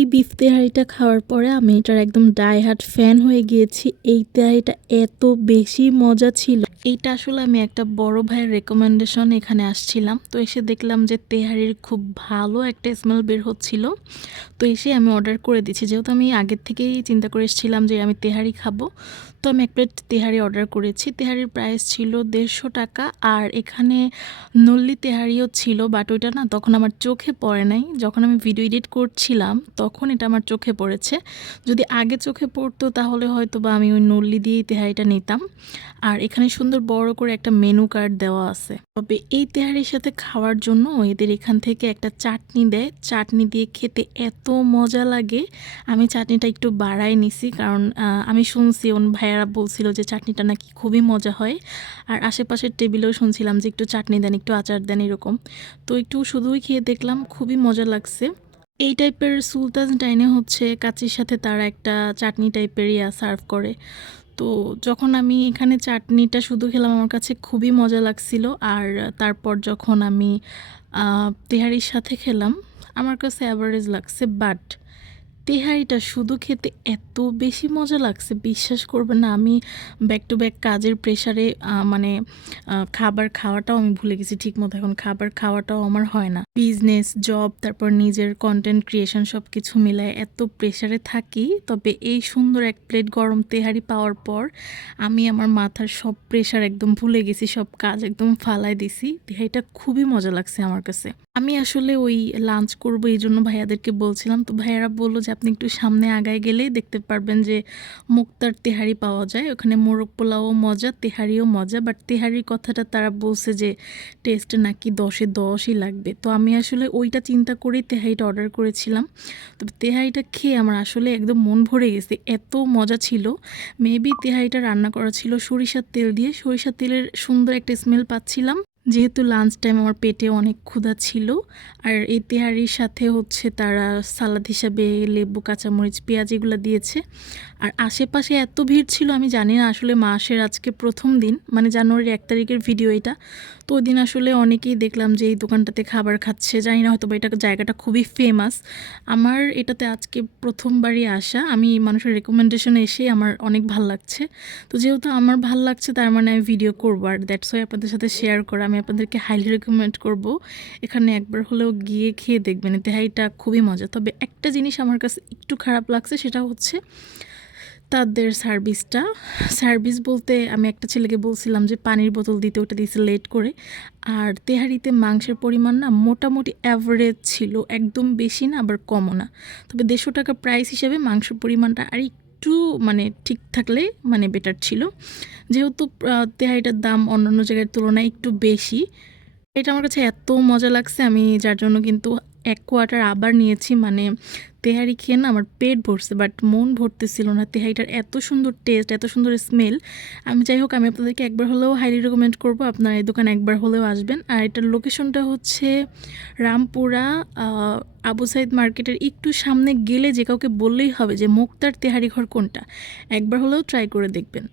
এই বিফ তেহারিটা খাওয়ার পরে আমি এটার একদম ডাই হার্ট ফ্যান হয়ে গিয়েছি। এই তেহারিটা এত বেশি মজা ছিল। এইটা আসলে আমি একটা বড় ভাইয়ের রেকমেন্ডেশন এখানে আসছিলাম, তো এসে দেখলাম যে তেহারির খুব ভালো একটা স্মেল বের হচ্ছিল। তো এসে আমি অর্ডার করে দিচ্ছি, যেহেতু আমি আগের থেকেই চিন্তা করে এসেছিলাম যে আমি তেহারি খাবো। তো আমি এক প্লেট তেহারি অর্ডার করেছি। তেহারির প্রাইস ছিল 150 টাকা। আর এখানে নল্লি তেহারিও ছিল, বাট ওইটা না তখন আমার চোখে পড়ে নাই। যখন আমি ভিডিও এডিট করছিলাম তখন এটা আমার চোখে পড়েছে। যদি আগে চোখে পড়তো তাহলে হয়তো বা আমি ওই নল্লি দিয়েই তেহারিটা নিতাম। আর এখানে সুন্দর বড় করে একটা মেনু কার্ড দেওয়া আছে। তবে এই তেহারির সাথে খাওয়ার জন্য এদের এখান থেকে একটা চাটনি দেয়। চাটনি দিয়ে খেতে এত মজা লাগে। আমি চাটনিটা একটু বাড়াই নিছি, কারণ আমি শুনছি ভাইয়ারা বলছিল যে চাটনিটা নাকি খুবই মজা হয়। আর আশেপাশের টেবিলেও শুনছিলাম যে একটু চাটনি দেন, একটু আচার দেন, এরকম। তো একটু শুধুই খেয়ে দেখলাম, খুবই মজা লাগছে। এই টাইপের সুলতান ডাইনে হচ্ছে কাচির সাথে তারা একটা চাটনি টাইপের সার্ভ করে। তো যখন আমি এখানে চাটনিটা শুধু খেলাম আমার কাছে খুবই মজা লাগছিল। আর তারপর যখন আমি তেহারির সাথে খেলাম আমার কাছে অ্যাভারেজ লাগছে, বাট তেহারিটা শুধু খেতে এত বেশি মজা লাগছে বিশ্বাস করবেন না। আমি ব্যাক টু ব্যাক কাজের প্রেশারে মানে খাবার খাওয়াটাও আমি ভুলে গেছি ঠিকমতো। এখন খাবার খাওয়াটাও আমার হয় না। বিজনেস, জব, তারপর নিজের কন্টেন্ট ক্রিয়েশন সব কিছু মিলায় এত প্রেশারে থাকি। তবে এই সুন্দর এক প্লেট গরম তেহারি পাওয়ার পর আমি আমার মাথার সব প্রেশার একদম ভুলে গেছি, সব কাজ একদম ফালাই দিছি। তেহারিটা খুবই মজা লাগছে আমার কাছে। আমি আসলে ওই লাঞ্চ করব এই জন্য ভাইয়াদেরকে বলছিলাম, তো ভাইয়ারা বললো যে আপনি একটু সামনে আগায় গেলেই দেখতে পারবেন যে মুক্তার তেহারি পাওয়া যায়। ওখানে মোরগ পোলাও মজা, তেহারিও মজা। বাট তেহারির কথাটা তারা বলছে যে টেস্ট নাকি 10-এ 10ই লাগবে। তো আমি আসলে ওইটা চিন্তা করেই তেহারিটা অর্ডার করেছিলাম। তবে তেহারিটা খেয়ে আমার আসলে একদম মন ভরে গেছে, এত মজা ছিল। মেবি তেহারিটা রান্না করা ছিল সরিষার তেল দিয়ে। সরিষার তেলের সুন্দর একটা স্মেল পাচ্ছিলাম, যেহেতু লাঞ্চ টাইম আমার পেটে অনেক ক্ষুধা ছিল। আর এই তেহারির সাথে হচ্ছে তারা সালাদ হিসাবে লেবু, কাঁচামরিচ, পেঁয়াজ এগুলো দিয়েছে। আর আশেপাশে এত ভিড় ছিল, আমি জানি না আসলে মাসের আজকে প্রথম দিন, মানে জানুয়ারির 1 তারিখের ভিডিও এটা। তো ওই দিন আসলে অনেকেই দেখলাম যে এই দোকানটাতে খাবার খাচ্ছে। জানি না, হয়তো বা এটা জায়গাটা খুবই ফেমাস। আমার এটাতে আজকে প্রথমবারই আসা। আমি মানুষের রেকমেন্ডেশনে এসে আমার অনেক ভাল লাগছে। তো যেহেতু আমার ভাল লাগছে তার মানে আমি ভিডিও করবো, আর দ্যাটস ওয়াই আপনাদের সাথে শেয়ার করা। আমি আপনাদেরকে হাইলি রেকমেন্ড করব এখানে একবার হলেও গিয়ে খেয়ে দেখবেন। তেহারিটা খুবই মজা। তবে একটা জিনিস আমার কাছে একটু খারাপ লাগছে, সেটা হচ্ছে তাদের সার্ভিস বলতে আমি একটা ছেলেকে বলছিলাম যে পানির বোতল দিতে, ওটা দিয়েছে লেট করে। আর তেহারিতে মাংসের পরিমাণ না মোটামুটি অ্যাভারেজ ছিল, একদম বেশি না আবার কমও না। তবে 150 টাকা প্রাইস হিসেবে মাংসের পরিমাণটা আর একটু মানে ঠিক থাকলে মানে বেটার ছিল। যেহেতু তেহারিটার দাম অন্যান্য জায়গার তুলনায় একটু বেশি, এটা আমার কাছে এত মজা লাগছে আমি যার জন্য কিন্তু 1 কোয়ার্টার আবার নিয়েছি। মানে তেহারি খেয়ে না আমার পেট ভরছে, বাট মন ভরতেছিল না। তেহারিটার এত সুন্দর টেস্ট, এত সুন্দর স্মেল। আমি যাই হোক, আমি আপনাদেরকে একবার হলেও হাইলি রেকমেন্ড করবো আপনারা এই দোকানে একবার হলেও আসবেন। আর এটার লোকেশনটা হচ্ছে রামপুরা আবু সাইদ মার্কেটের একটু সামনে গেলে যে কাউকে বললেই হবে যে মুক্তার তেহারি ঘর কোনটা। একবার হলেও ট্রাই করে দেখবেন।